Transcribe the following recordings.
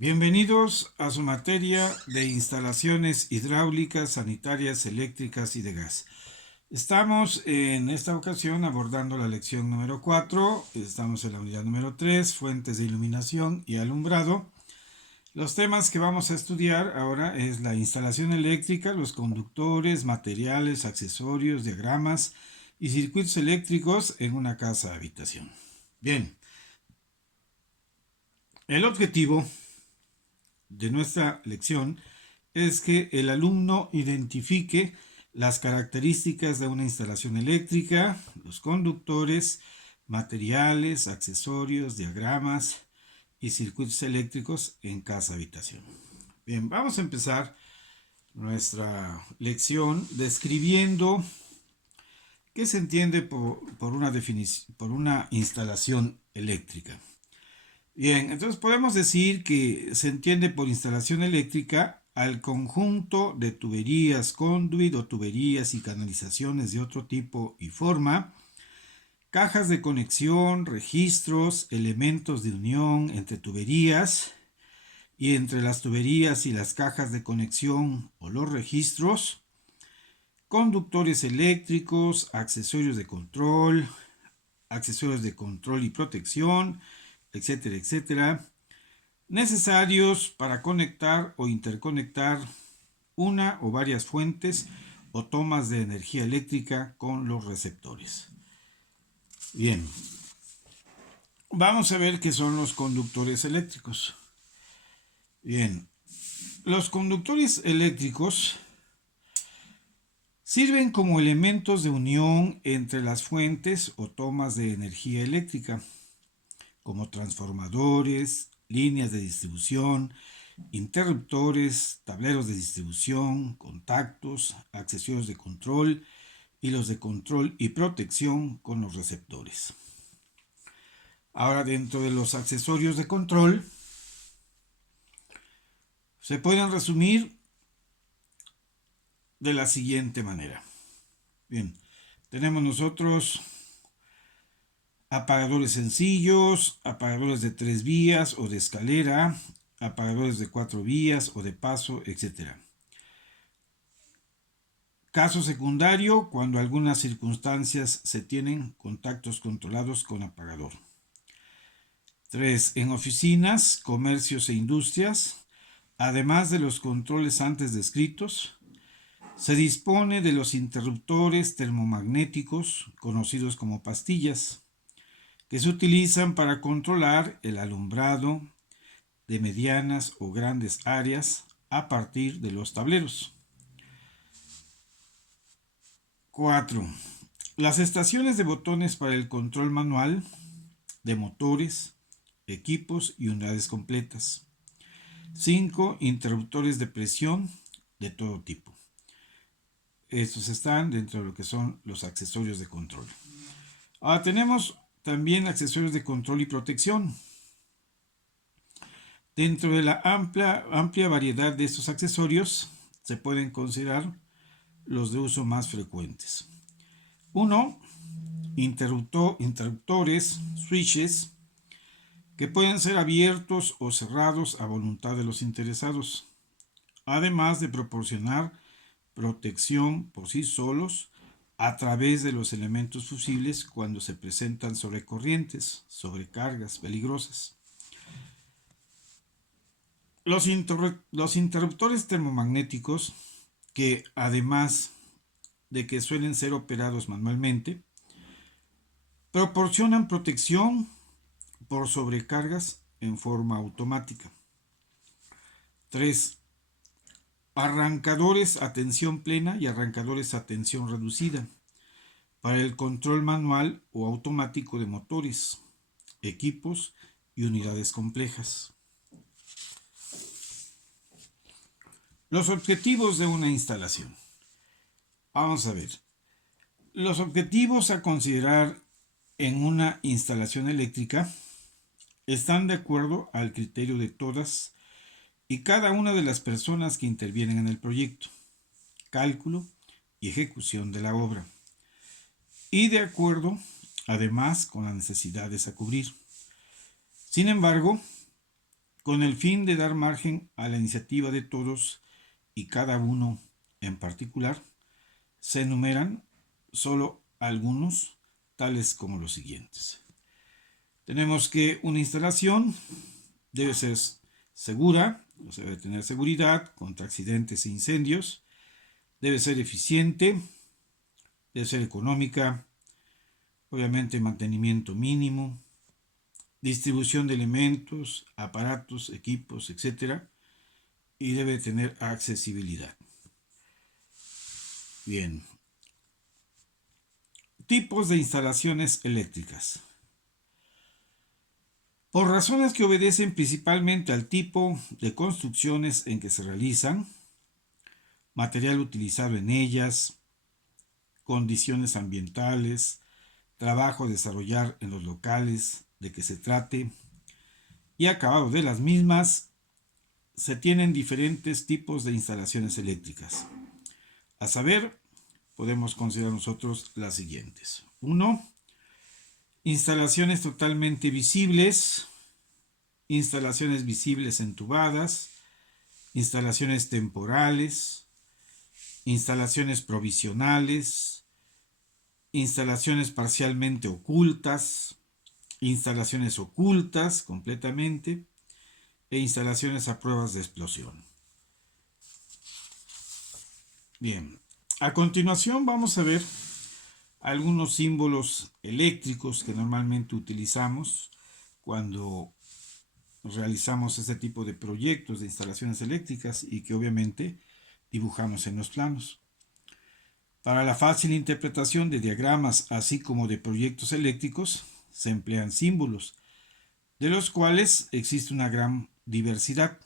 Bienvenidos a su materia de instalaciones hidráulicas, sanitarias, eléctricas y de gas. Estamos en esta ocasión abordando la lección número 4. Estamos en la unidad número 3, fuentes de iluminación y alumbrado. Los temas que vamos a estudiar ahora es la instalación eléctrica, los conductores, materiales, accesorios, diagramas y circuitos eléctricos en una casa habitación. Bien, el objetivo de nuestra lección es que el alumno identifique las características de una instalación eléctrica, los conductores, materiales, accesorios, diagramas y circuitos eléctricos en casa habitación. Bien, vamos a empezar nuestra lección describiendo qué se entiende por una instalación eléctrica. Bien, entonces podemos decir que se entiende por instalación eléctrica al conjunto de tuberías, conduit o tuberías y canalizaciones de otro tipo y forma, cajas de conexión, registros, elementos de unión entre tuberías y entre las tuberías y las cajas de conexión o los registros, conductores eléctricos, accesorios de control y protección, etcétera, etcétera, necesarios para conectar o interconectar una o varias fuentes o tomas de energía eléctrica con los receptores. Bien, vamos a ver qué son los conductores eléctricos. Bien, los conductores eléctricos sirven como elementos de unión entre las fuentes o tomas de energía eléctrica, como transformadores, líneas de distribución, interruptores, tableros de distribución, contactos, accesorios de control y los de control y protección con los receptores. Ahora, dentro de los accesorios de control se pueden resumir de la siguiente manera. Bien, tenemos nosotros apagadores sencillos, apagadores de 3 vías o de escalera, apagadores de 4 vías o de paso, etc. Caso secundario, cuando algunas circunstancias se tienen contactos controlados con apagador. 3. En oficinas, comercios e industrias, además de los controles antes descritos, se dispone de los interruptores termomagnéticos, conocidos como pastillas, que se utilizan para controlar el alumbrado de medianas o grandes áreas a partir de los tableros. 4. Las estaciones de botones para el control manual de motores, equipos y unidades completas. 5. Interruptores de presión de todo tipo. Estos están dentro de lo que son los accesorios de control. Ahora tenemos también accesorios de control y protección. Dentro de la amplia variedad de estos accesorios se pueden considerar los de uso más frecuentes. 1. Interruptores, switches, que pueden ser abiertos o cerrados a voluntad de los interesados, además de proporcionar protección por sí solos a través de los elementos fusibles cuando se presentan sobrecorrientes, sobrecargas peligrosas. Los interruptores termomagnéticos, que además de que suelen ser operados manualmente, proporcionan protección por sobrecargas en forma automática. 3. Arrancadores a tensión plena y arrancadores a tensión reducida para el control manual o automático de motores, equipos y unidades complejas. Los objetivos de una instalación. Vamos a ver. Los objetivos a considerar en una instalación eléctrica están de acuerdo al criterio de todas y cada una de las personas que intervienen en el proyecto, cálculo y ejecución de la obra, y de acuerdo además con las necesidades a cubrir. Sin embargo, con el fin de dar margen a la iniciativa de todos y cada uno en particular, se enumeran solo algunos, tales como los siguientes. Tenemos que una instalación debe ser segura, o sea, debe tener seguridad contra accidentes e incendios, debe ser eficiente, debe ser económica, obviamente mantenimiento mínimo, distribución de elementos, aparatos, equipos, etc. Y debe tener accesibilidad. Bien. Tipos de instalaciones eléctricas. Por razones que obedecen principalmente al tipo de construcciones en que se realizan, material utilizado en ellas, condiciones ambientales, trabajo a desarrollar en los locales de que se trate y acabado de las mismas, se tienen diferentes tipos de instalaciones eléctricas. A saber, podemos considerar nosotros las siguientes. 1. Instalaciones totalmente visibles, instalaciones visibles entubadas, instalaciones temporales, instalaciones provisionales, instalaciones parcialmente ocultas, instalaciones ocultas completamente e instalaciones a pruebas de explosión. Bien, a continuación vamos a ver algunos símbolos eléctricos que normalmente utilizamos cuando realizamos este tipo de proyectos de instalaciones eléctricas y que obviamente dibujamos en los planos. Para la fácil interpretación de diagramas así como de proyectos eléctricos se emplean símbolos, de los cuales existe una gran diversidad,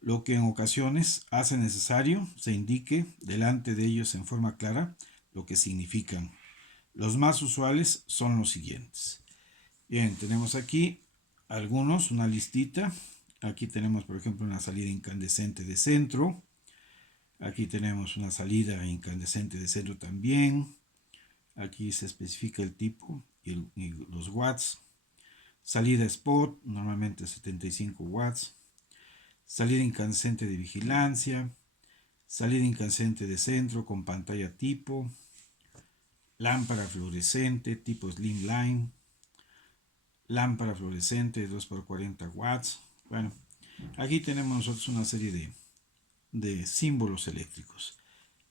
lo que en ocasiones hace necesario se indique delante de ellos en forma clara lo que significan. Los más usuales son los siguientes. Bien, tenemos aquí algunos, una listita. Aquí tenemos, por ejemplo, una salida incandescente de centro. Aquí tenemos una salida incandescente de centro también. Aquí se especifica el tipo y los watts. Salida spot, normalmente 75 watts. Salida incandescente de vigilancia. Salida incandescente de centro con pantalla tipo. Lámpara fluorescente tipo Slimline. Lámpara fluorescente de 2x40 watts. Bueno, aquí tenemos nosotros una serie de símbolos eléctricos,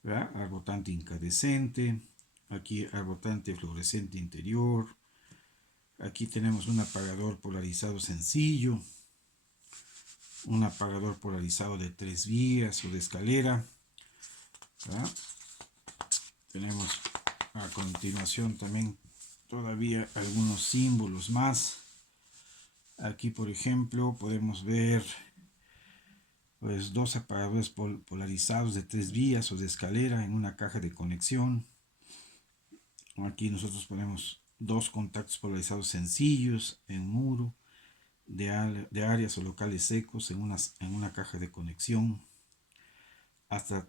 ¿verdad? Arbotante incandescente, aquí arbotante fluorescente interior, aquí tenemos un apagador polarizado sencillo, un apagador polarizado de 3 vías o de escalera, ¿verdad? Tenemos a continuación también todavía algunos símbolos más. Aquí, por ejemplo, podemos ver pues, dos apagadores polarizados de 3 vías o de escalera en una caja de conexión. Aquí nosotros ponemos dos contactos polarizados sencillos en muro de áreas o locales secos en una caja de conexión. Hasta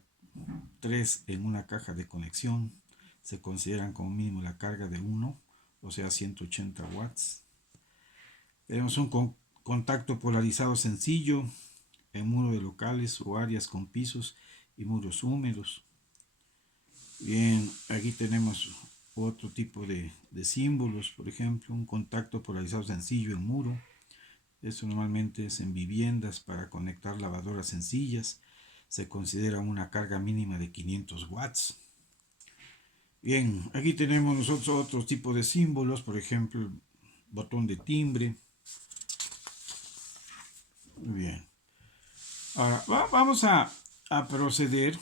3 en una caja de conexión se consideran como mínimo la carga de 1, o sea 180 watts. Tenemos un contacto polarizado sencillo en muro de locales o áreas con pisos y muros húmedos. Bien, aquí tenemos otro tipo de símbolos, por ejemplo, un contacto polarizado sencillo en muro. Esto normalmente es en viviendas para conectar lavadoras sencillas. Se considera una carga mínima de 500 watts. Bien, aquí tenemos nosotros otro tipo de símbolos, por ejemplo, el botón de timbre. Muy bien. Ahora, vamos a proceder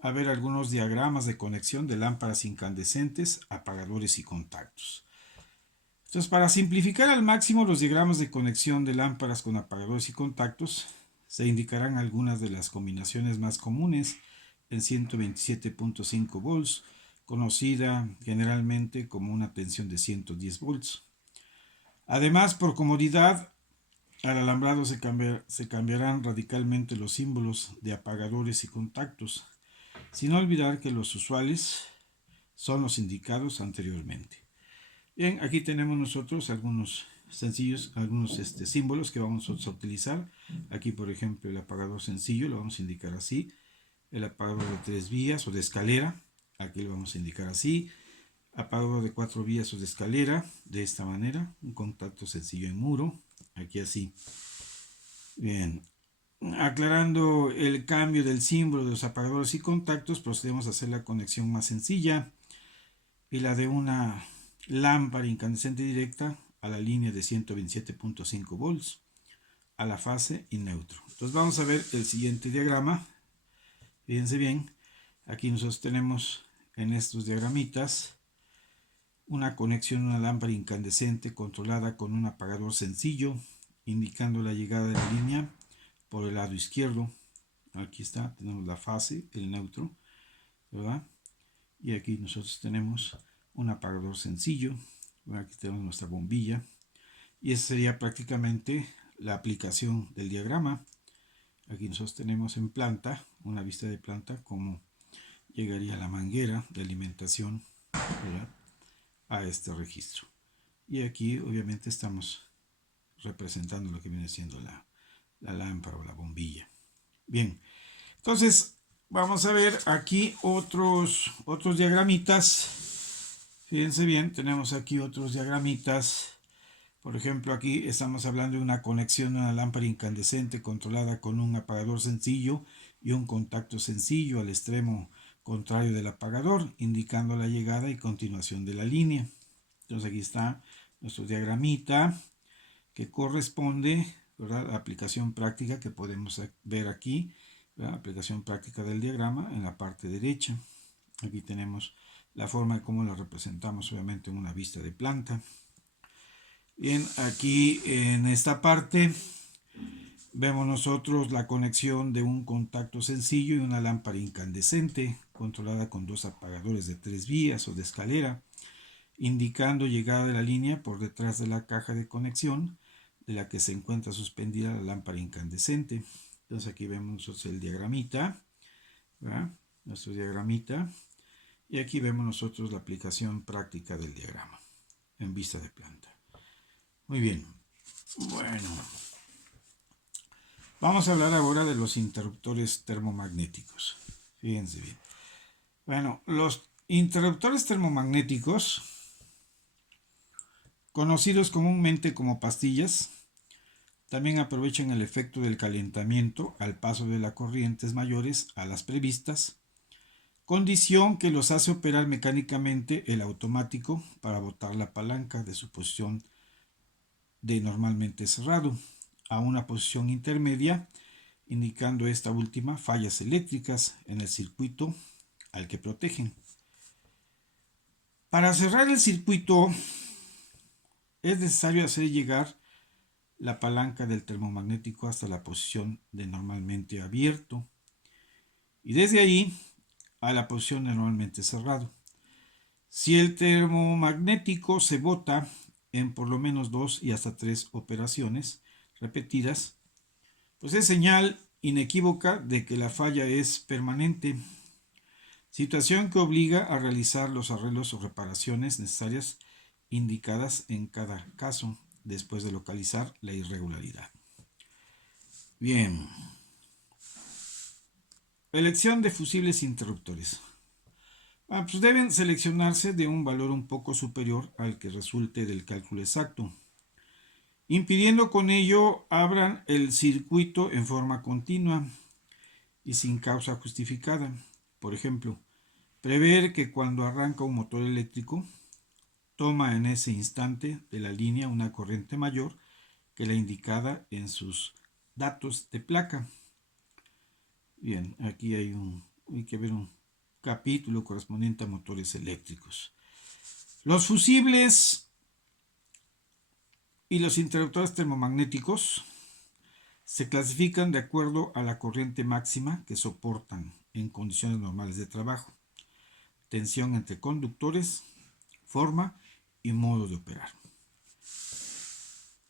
a ver algunos diagramas de conexión de lámparas incandescentes, apagadores y contactos. Entonces, para simplificar al máximo los diagramas de conexión de lámparas con apagadores y contactos, se indicarán algunas de las combinaciones más comunes en 127.5 volts, conocida generalmente como una tensión de 110 volts. Además, por comodidad, al alambrado se cambiarán radicalmente los símbolos de apagadores y contactos, sin olvidar que los usuales son los indicados anteriormente. Bien, aquí tenemos nosotros algunos sencillos, algunos símbolos que vamos a utilizar. Aquí, por ejemplo, el apagador sencillo lo vamos a indicar así. El apagador de 3 vías o de escalera, aquí lo vamos a indicar así. Apagador de 4 vías o de escalera, de esta manera. Un contacto sencillo en muro, aquí así. Bien, aclarando el cambio del símbolo de los apagadores y contactos, procedemos a hacer la conexión más sencilla y la de una lámpara incandescente directa a la línea de 127.5 volts a la fase y neutro. Entonces vamos a ver el siguiente diagrama. Fíjense bien, aquí nosotros tenemos en estos diagramitas una conexión a una lámpara incandescente controlada con un apagador sencillo, indicando la llegada de la línea por el lado izquierdo. Aquí está, tenemos la fase, el neutro, ¿verdad? Y aquí nosotros tenemos un apagador sencillo. Aquí tenemos nuestra bombilla. Y esa sería prácticamente la aplicación del diagrama. Aquí nosotros tenemos en planta, una vista de planta, cómo llegaría la manguera de alimentación, ¿verdad?, a este registro. Y aquí obviamente estamos representando lo que viene siendo la lámpara o la bombilla. Bien, entonces vamos a ver aquí otros diagramitas. Fíjense bien, tenemos aquí otros diagramitas. Por ejemplo, aquí estamos hablando de una conexión de una lámpara incandescente controlada con un apagador sencillo y un contacto sencillo al extremo contrario del apagador, indicando la llegada y continuación de la línea. Entonces aquí está nuestro diagramita que corresponde, ¿verdad?, a la aplicación práctica que podemos ver aquí, la aplicación práctica del diagrama en la parte derecha. Aquí tenemos la forma de cómo la representamos, obviamente en una vista de planta. Bien, aquí en esta parte vemos nosotros la conexión de un contacto sencillo y una lámpara incandescente controlada con dos apagadores de 3 vías o de escalera, indicando llegada de la línea por detrás de la caja de conexión de la que se encuentra suspendida la lámpara incandescente. Entonces aquí vemos nosotros el diagramita, ¿verdad?, nuestro diagramita, y aquí vemos nosotros la aplicación práctica del diagrama en vista de planta. Muy bien, bueno, vamos a hablar ahora de los interruptores termomagnéticos. Fíjense bien. Bueno, los interruptores termomagnéticos, conocidos comúnmente como pastillas, también aprovechan el efecto del calentamiento al paso de las corrientes mayores a las previstas, condición que los hace operar mecánicamente el automático para botar la palanca de su posición de normalmente cerrado a una posición intermedia, indicando esta última fallas eléctricas en el circuito al que protegen. Para cerrar el circuito es necesario hacer llegar la palanca del termomagnético hasta la posición de normalmente abierto y desde ahí a la posición de normalmente cerrado. Si el termomagnético se bota en por lo menos 2 y hasta 3 operaciones repetidas, pues es señal inequívoca de que la falla es permanente, situación que obliga a realizar los arreglos o reparaciones necesarias indicadas en cada caso después de localizar la irregularidad. Bien, elección de fusibles interruptores. Pues deben seleccionarse de un valor un poco superior al que resulte del cálculo exacto, impidiendo con ello abran el circuito en forma continua y sin causa justificada. Por ejemplo, prever que cuando arranca un motor eléctrico, toma en ese instante de la línea una corriente mayor que la indicada en sus datos de placa. Bien, aquí hay que ver un capítulo correspondiente a motores eléctricos. Los fusibles y los interruptores termomagnéticos se clasifican de acuerdo a la corriente máxima que soportan en condiciones normales de trabajo, tensión entre conductores, forma y modo de operar.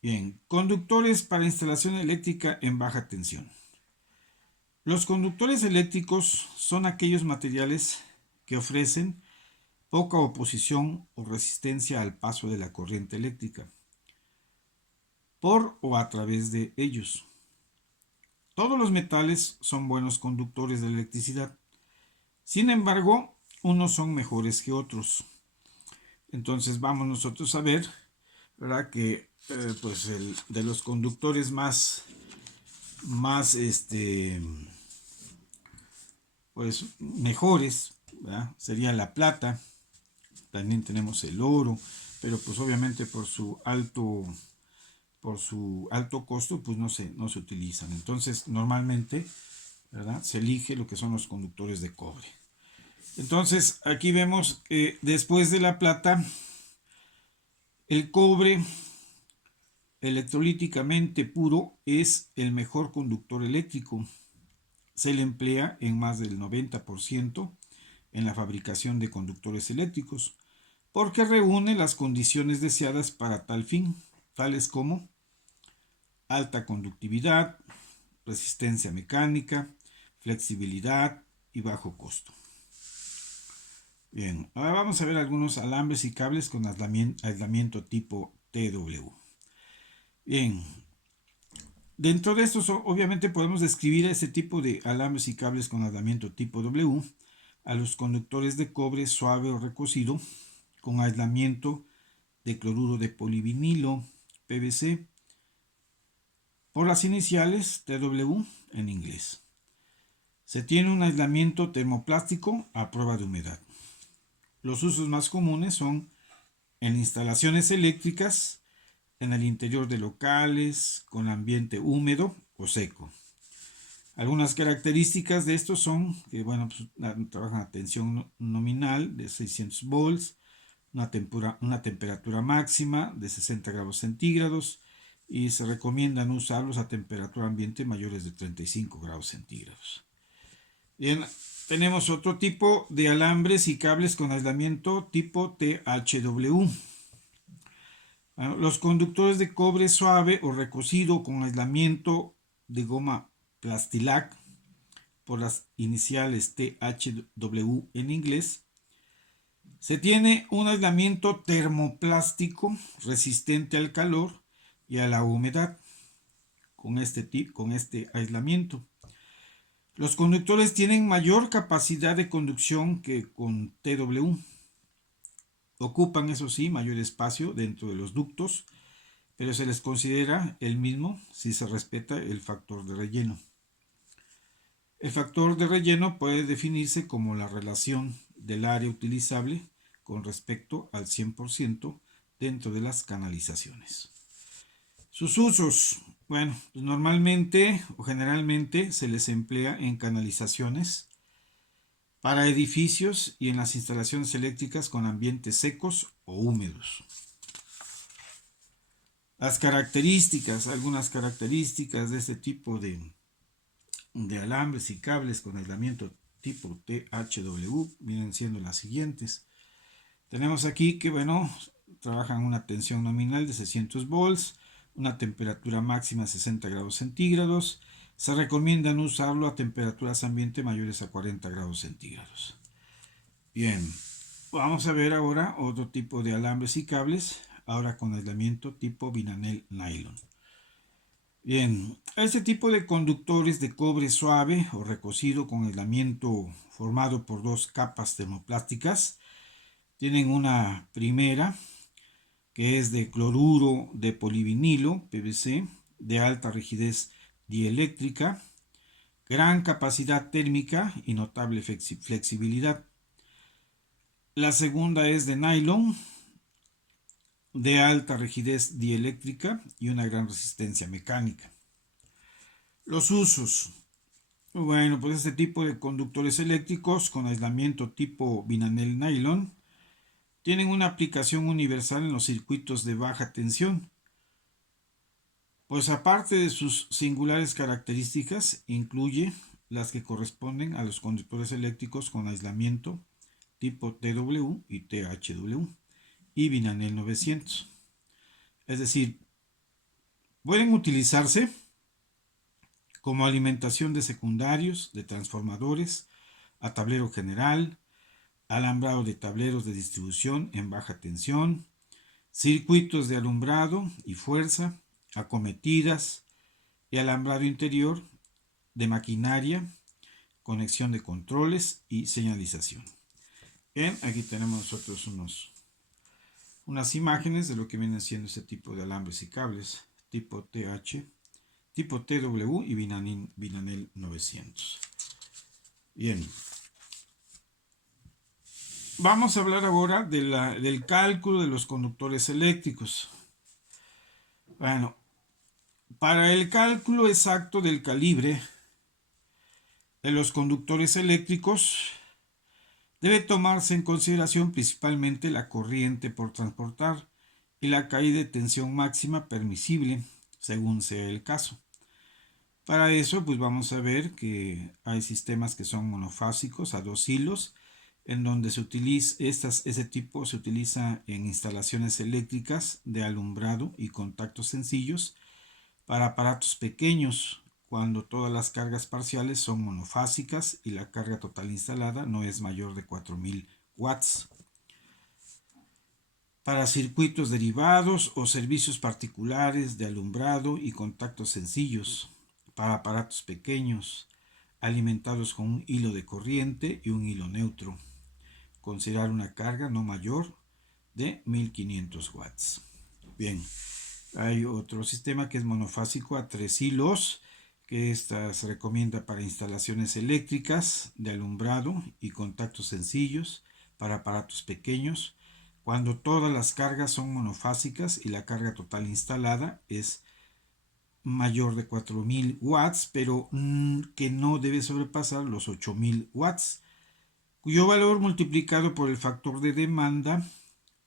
Bien, conductores para instalación eléctrica en baja tensión. Los conductores eléctricos son aquellos materiales que ofrecen poca oposición o resistencia al paso de la corriente eléctrica. por o a través de ellos. Todos los metales son buenos conductores de electricidad. Sin embargo, unos son mejores que otros. Entonces vamos nosotros a ver, ¿verdad? Que pues de los conductores más pues mejores, ¿verdad? Sería la plata. También tenemos el oro, pero pues obviamente por su alto costo pues no se utilizan. Entonces normalmente, ¿verdad?, se elige lo que son los conductores de cobre. Entonces aquí vemos que después de la plata, el cobre electrolíticamente puro es el mejor conductor eléctrico. Se le emplea en más del 90% en la fabricación de conductores eléctricos, porque reúne las condiciones deseadas para tal fin, tales como alta conductividad, resistencia mecánica, flexibilidad y bajo costo. Bien, ahora vamos a ver algunos alambres y cables con aislamiento tipo TW. Bien, dentro de estos obviamente podemos describir ese tipo de alambres y cables con aislamiento tipo W a los conductores de cobre suave o recocido con aislamiento de cloruro de polivinilo, PVC, por las iniciales TW en inglés. Se tiene un aislamiento termoplástico a prueba de humedad. Los usos más comunes son en instalaciones eléctricas, en el interior de locales, con ambiente húmedo o seco. Algunas características de estos son que, bueno, pues, trabajan a tensión nominal de 600 volts, una temperatura máxima de 60 grados centígrados y se recomiendan usarlos a temperatura ambiente mayores de 35 grados centígrados. Bien, tenemos otro tipo de alambres y cables con aislamiento tipo THW. Bueno, los conductores de cobre suave o recocido con aislamiento de goma Plastilac, por las iniciales THW en inglés, se tiene un aislamiento termoplástico resistente al calor y a la humedad con este aislamiento. Los conductores tienen mayor capacidad de conducción que con TW. Ocupan, eso sí, mayor espacio dentro de los ductos, pero se les considera el mismo si se respeta el factor de relleno. El factor de relleno puede definirse como la relación del área utilizable con respecto al 100% dentro de las canalizaciones. Sus usos. Bueno, pues normalmente o generalmente se les emplea en canalizaciones, para edificios y en las instalaciones eléctricas con ambientes secos o húmedos. Las características, algunas características de este tipo de alambres y cables con aislamiento tipo THW vienen siendo las siguientes. Tenemos aquí que, bueno, trabajan una tensión nominal de 600 volts, una temperatura máxima de 60 grados centígrados. Se recomienda no usarlo a temperaturas ambiente mayores a 40 grados centígrados. Bien, vamos a ver ahora otro tipo de alambres y cables, ahora con aislamiento tipo binanel nylon. Bien, este tipo de conductores de cobre suave o recocido con aislamiento formado por dos capas termoplásticas tienen una primera que es de cloruro de polivinilo, PVC, de alta rigidez dieléctrica, gran capacidad térmica y notable flexibilidad. La segunda es de nylon, de alta rigidez dieléctrica y una gran resistencia mecánica. Los usos. Bueno, pues este tipo de conductores eléctricos con aislamiento tipo binanel nylon tienen una aplicación universal en los circuitos de baja tensión, pues aparte de sus singulares características, incluye las que corresponden a los conductores eléctricos con aislamiento tipo TW y THW y binanel 900. Es decir, pueden utilizarse como alimentación de secundarios, de transformadores, a tablero general, alambrado de tableros de distribución en baja tensión, circuitos de alumbrado y fuerza, acometidas y alambrado interior de maquinaria, conexión de controles y señalización. Bien, aquí tenemos nosotros unas imágenes de lo que viene siendo este tipo de alambres y cables tipo TH, tipo TW y Binanel 900. Bien, vamos a hablar ahora del cálculo de los conductores eléctricos. Bueno, para el cálculo exacto del calibre de los conductores eléctricos debe tomarse en consideración principalmente la corriente por transportar y la caída de tensión máxima permisible según sea el caso. Para eso pues vamos a ver que hay sistemas que son monofásicos a 2 hilos en donde se utiliza ese tipo se utiliza en instalaciones eléctricas de alumbrado y contactos sencillos para aparatos pequeños cuando todas las cargas parciales son monofásicas y la carga total instalada no es mayor de 4000 watts. Para circuitos derivados o servicios particulares de alumbrado y contactos sencillos, para aparatos pequeños, alimentados con un hilo de corriente y un hilo neutro. Considerar una carga no mayor de 1500 watts. Bien, hay otro sistema que es monofásico a 3 hilos, que esta se recomienda para instalaciones eléctricas de alumbrado y contactos sencillos para aparatos pequeños, cuando todas las cargas son monofásicas y la carga total instalada es mayor de 4000 watts, pero que no debe sobrepasar los 8000 watts, cuyo valor multiplicado por el factor de demanda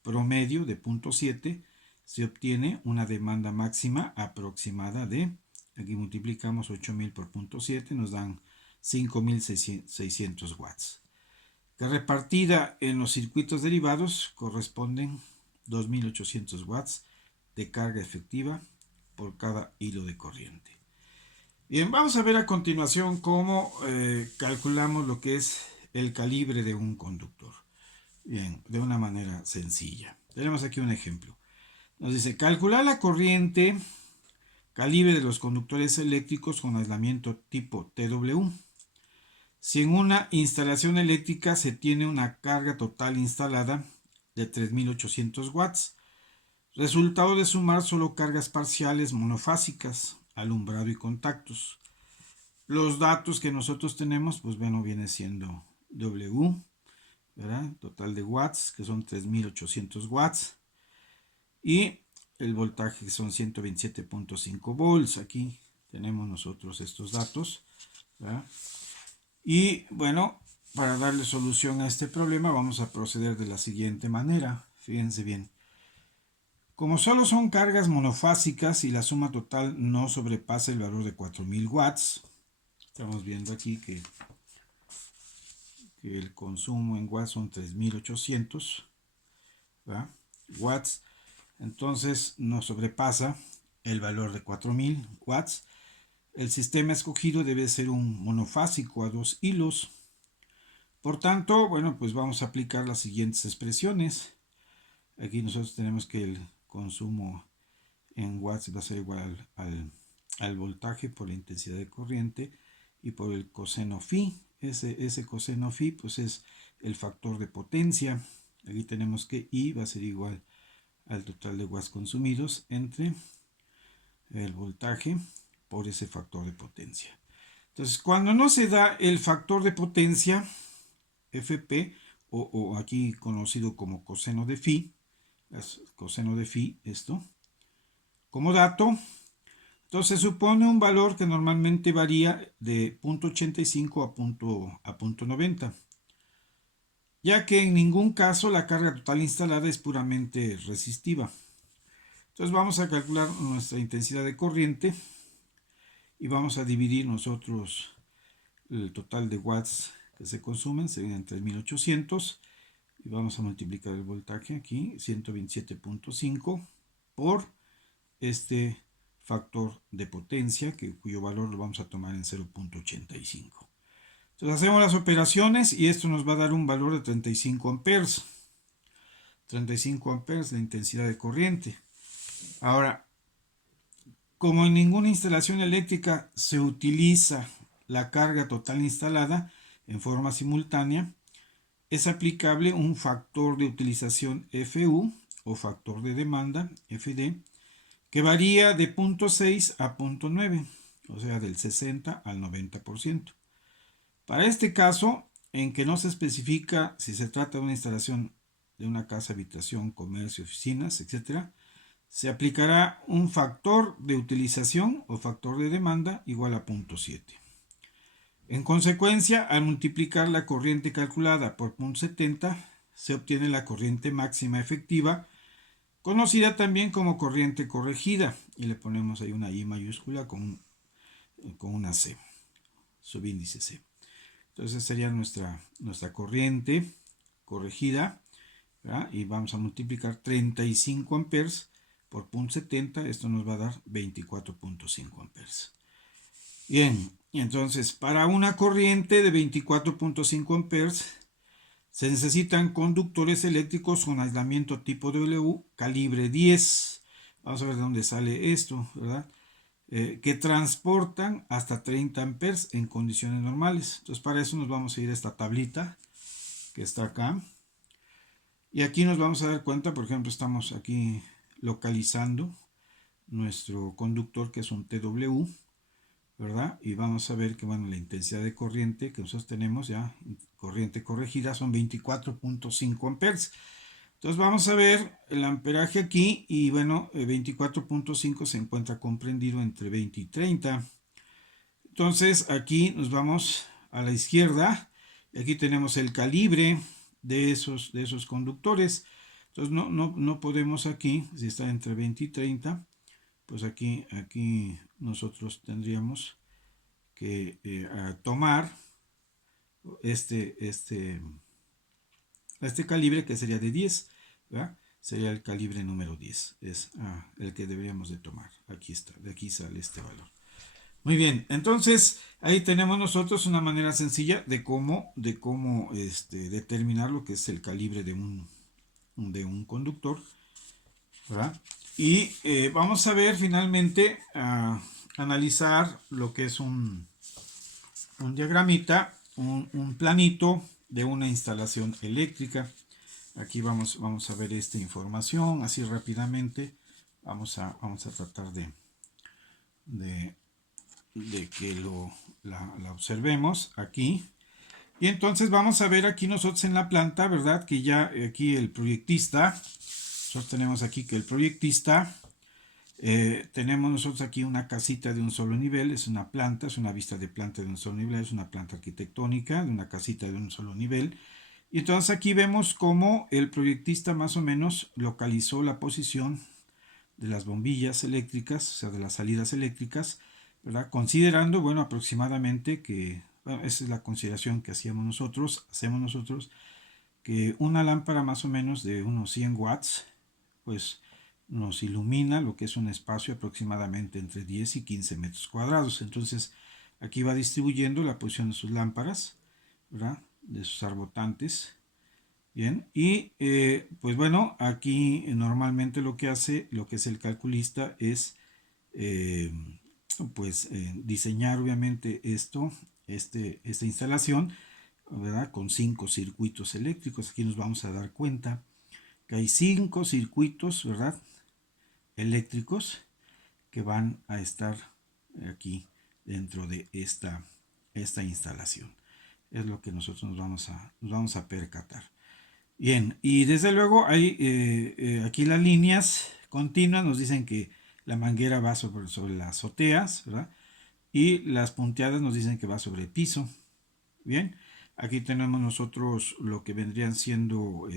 promedio de 0.7 se obtiene una demanda máxima aproximada de, aquí multiplicamos 8000 por 0.7, nos dan 5600 watts, que repartida en los circuitos derivados corresponden 2800 watts de carga efectiva por cada hilo de corriente. Bien, vamos a ver a continuación cómo calculamos lo que es el calibre de un conductor. Bien, de una manera sencilla. Tenemos aquí un ejemplo. Nos dice, calcular la corriente calibre de los conductores eléctricos con aislamiento tipo TW. Si en una instalación eléctrica se tiene una carga total instalada de 3800 watts, resultado de sumar solo cargas parciales monofásicas, alumbrado y contactos. Los datos que nosotros tenemos, pues bueno, viene siendo W, ¿verdad? Total de watts, que son 3800 watts. Y el voltaje, que son 127.5 volts. Aquí tenemos nosotros estos datos, ¿verdad? Y bueno, para darle solución a este problema vamos a proceder de la siguiente manera. Fíjense bien. Como solo son cargas monofásicas y la suma total no sobrepasa el valor de 4000 watts, estamos viendo aquí que el consumo en watts son 3800, ¿verdad? Watts, entonces no sobrepasa el valor de 4000 watts. El sistema escogido debe ser un monofásico a 2 hilos. Por tanto, bueno, pues vamos a aplicar las siguientes expresiones. Aquí nosotros tenemos que el consumo en watts va a ser igual al voltaje por la intensidad de corriente y por el coseno phi. Ese coseno phi pues es el factor de potencia. Aquí tenemos que I va a ser igual al total de watts consumidos entre el voltaje por ese factor de potencia. Entonces, cuando no se da el factor de potencia, Fp, o aquí conocido como coseno de phi, coseno de phi, esto, como dato, entonces supone un valor que normalmente varía de 0.85 a 0.90, ya que en ningún caso la carga total instalada es puramente resistiva. Entonces vamos a calcular nuestra intensidad de corriente y vamos a dividir nosotros el total de watts que se consumen, serían 3800, y vamos a multiplicar el voltaje aquí, 127.5, por este factor de potencia, cuyo valor lo vamos a tomar en 0.85. Entonces hacemos las operaciones y esto nos va a dar un valor de 35 amperes. 35 amperes de intensidad de corriente. Ahora, como en ninguna instalación eléctrica se utiliza la carga total instalada en forma simultánea, es aplicable un factor de utilización FU o factor de demanda FD, que varía de 0.6 a 0.9, o sea, del 60 al 90%. Para este caso, en que no se especifica si se trata de una instalación de una casa, habitación, comercio, oficinas, etc., se aplicará un factor de utilización o factor de demanda igual a 0.7. En consecuencia, al multiplicar la corriente calculada por 0.70, se obtiene la corriente máxima efectiva, conocida también como corriente corregida, y le ponemos ahí una I mayúscula con una C, subíndice C. Entonces sería nuestra corriente corregida, ¿verdad? Y vamos a multiplicar 35 amperes por 0.70, esto nos va a dar 24.5 amperes. Bien, entonces para una corriente de 24.5 amperes se necesitan conductores eléctricos con aislamiento tipo W calibre 10. Vamos a ver de dónde sale esto, ¿verdad? Que transportan hasta 30 amperes en condiciones normales. Entonces para eso nos vamos a ir a esta tablita que está acá. Y aquí nos vamos a dar cuenta, por ejemplo, estamos aquí localizando nuestro conductor que es un TW, ¿verdad? Y vamos a ver que, bueno, la intensidad de corriente que nosotros tenemos ya, corriente corregida, son 24.5 amperes. Entonces vamos a ver el amperaje aquí y bueno, 24.5 se encuentra comprendido entre 20 y 30. Entonces aquí nos vamos a la izquierda y aquí tenemos el calibre de esos conductores. Entonces no podemos aquí, si está entre 20 y 30, pues aquí nosotros tendríamos que tomar este calibre que sería de 10, ¿verdad? Sería el calibre número 10, es el que deberíamos de tomar. Aquí está, de aquí sale este valor. Muy bien, entonces ahí tenemos nosotros una manera sencilla de cómo determinar lo que es el calibre de un conductor, ¿verdad? Y vamos a ver finalmente analizar lo que es un diagramita, un planito de una instalación eléctrica. Aquí vamos a ver esta información así rápidamente. Vamos a tratar de que la observemos aquí. Y entonces vamos a ver aquí nosotros en la planta, ¿verdad? Que ya aquí el proyectista, nosotros tenemos aquí que el proyectista, tenemos nosotros aquí una casita de un solo nivel, es una planta, es una vista de planta de un solo nivel, es una planta arquitectónica de una casita de un solo nivel. Y entonces aquí vemos cómo el proyectista más o menos localizó la posición de las bombillas eléctricas, o sea, de las salidas eléctricas, ¿verdad? Considerando, bueno, aproximadamente que, bueno, esa es la consideración que hacemos nosotros, que una lámpara más o menos de unos 100 watts, pues nos ilumina lo que es un espacio aproximadamente entre 10 y 15 metros cuadrados. Entonces, aquí va distribuyendo la posición de sus lámparas, ¿verdad? De sus arbotantes. Bien, y pues bueno, aquí normalmente lo que es el calculista es eh, diseñar obviamente esta instalación, ¿verdad? Con 5 circuitos eléctricos. Aquí nos vamos a dar cuenta que hay 5 circuitos, ¿verdad? Eléctricos que van a estar aquí dentro de esta instalación. Es lo que nosotros nos vamos a percatar. Bien, y desde luego hay aquí las líneas continuas nos dicen que la manguera va sobre las azoteas, ¿verdad? Y las punteadas nos dicen que va sobre el piso. Bien, aquí tenemos nosotros lo que vendrían siendo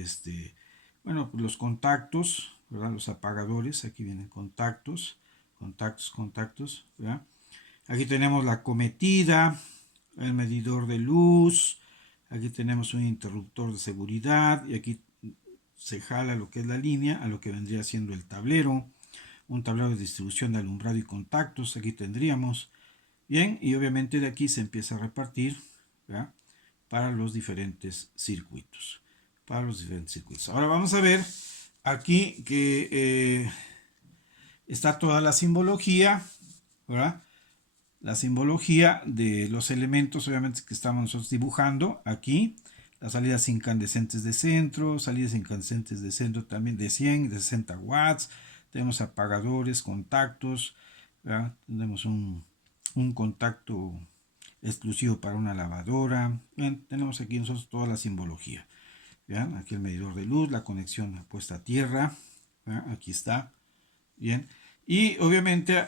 bueno, pues los contactos, ¿verdad? Los apagadores, aquí vienen contactos, ¿verdad? Aquí tenemos la cometida, el medidor de luz, aquí tenemos un interruptor de seguridad y aquí se jala lo que es la línea a lo que vendría siendo el tablero, un tablero de distribución de alumbrado y contactos, aquí tendríamos. Bien, y obviamente de aquí se empieza a repartir, ¿verdad? Para los diferentes circuitos. Ahora vamos a ver aquí que está toda la simbología, ¿verdad? La simbología de los elementos, obviamente, que estamos nosotros dibujando aquí. Las salidas incandescentes de centro, salidas incandescentes de centro también de 100, de 60 watts. Tenemos apagadores, contactos, ¿verdad? Tenemos un contacto exclusivo para una lavadora. Bien, tenemos aquí nosotros toda la simbología. ¿Vean? Aquí el medidor de luz, la conexión puesta a tierra. ¿Vean? Aquí está. Bien. Y obviamente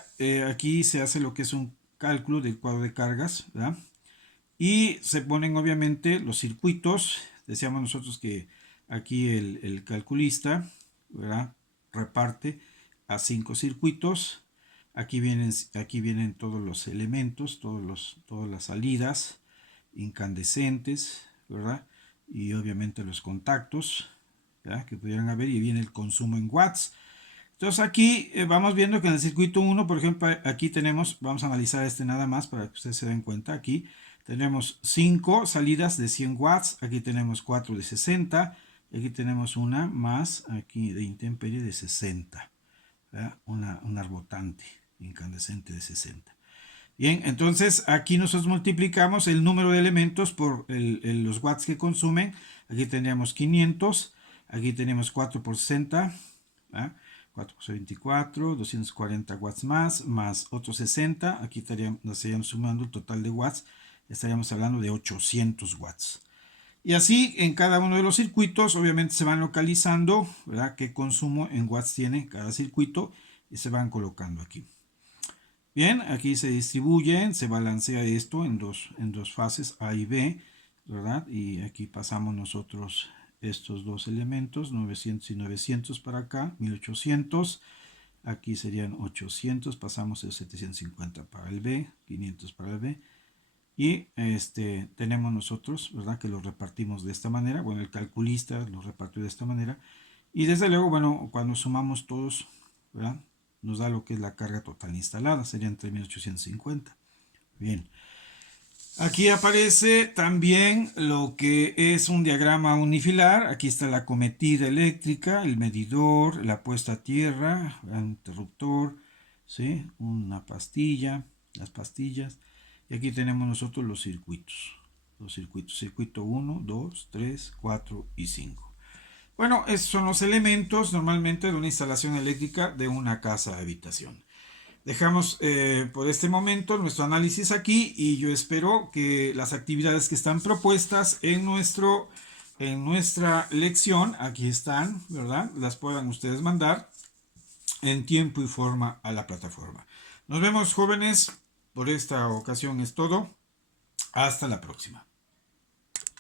aquí se hace lo que es un cálculo del cuadro de cargas. ¿Verdad? Y se ponen obviamente los circuitos. Decíamos nosotros que aquí el calculista, ¿verdad? Reparte a 5 circuitos. Aquí vienen todos los elementos, todas las salidas incandescentes, ¿verdad? Y obviamente los contactos, ¿verdad? Que pudieran haber, y viene el consumo en watts. Entonces aquí vamos viendo que en el circuito 1, por ejemplo, aquí tenemos, vamos a analizar este nada más para que ustedes se den cuenta. Aquí tenemos 5 salidas de 100 watts, aquí tenemos 4 de 60, aquí tenemos una más aquí de intemperie de 60, ¿verdad? Una arbotante incandescente de 60. Bien, entonces aquí nosotros multiplicamos el número de elementos por los watts que consumen. Aquí tendríamos 500, aquí tenemos 4 por 60, ¿verdad? 4 por 24, 240 watts más otros 60. Aquí estaríamos sumando el total de watts, estaríamos hablando de 800 watts. Y así en cada uno de los circuitos, obviamente se van localizando, ¿verdad? Qué consumo en watts tiene cada circuito y se van colocando aquí. Bien, aquí se distribuyen, se balancea esto en dos fases, A y B, ¿verdad? Y aquí pasamos nosotros estos dos elementos, 900 y 900 para acá, 1800. Aquí serían 800, pasamos el 750 para el B, 500 para el B. Y tenemos nosotros, ¿verdad? Que lo repartimos de esta manera. Bueno, el calculista lo repartió de esta manera. Y desde luego, bueno, cuando sumamos todos, ¿verdad? Nos da lo que es la carga total instalada, serían 3850. Bien. Aquí aparece también lo que es un diagrama unifilar. Aquí está la cometida eléctrica, el medidor, la puesta a tierra, el interruptor, ¿sí? Una pastilla, las pastillas. Y aquí tenemos nosotros los circuitos. Los circuitos, circuito 1, 2, 3, 4 y 5. Bueno, esos son los elementos normalmente de una instalación eléctrica de una casa de habitación. Dejamos por este momento nuestro análisis aquí y yo espero que las actividades que están propuestas en nuestra lección, aquí están, ¿verdad? Las puedan ustedes mandar en tiempo y forma a la plataforma. Nos vemos, jóvenes. Por esta ocasión es todo. Hasta la próxima.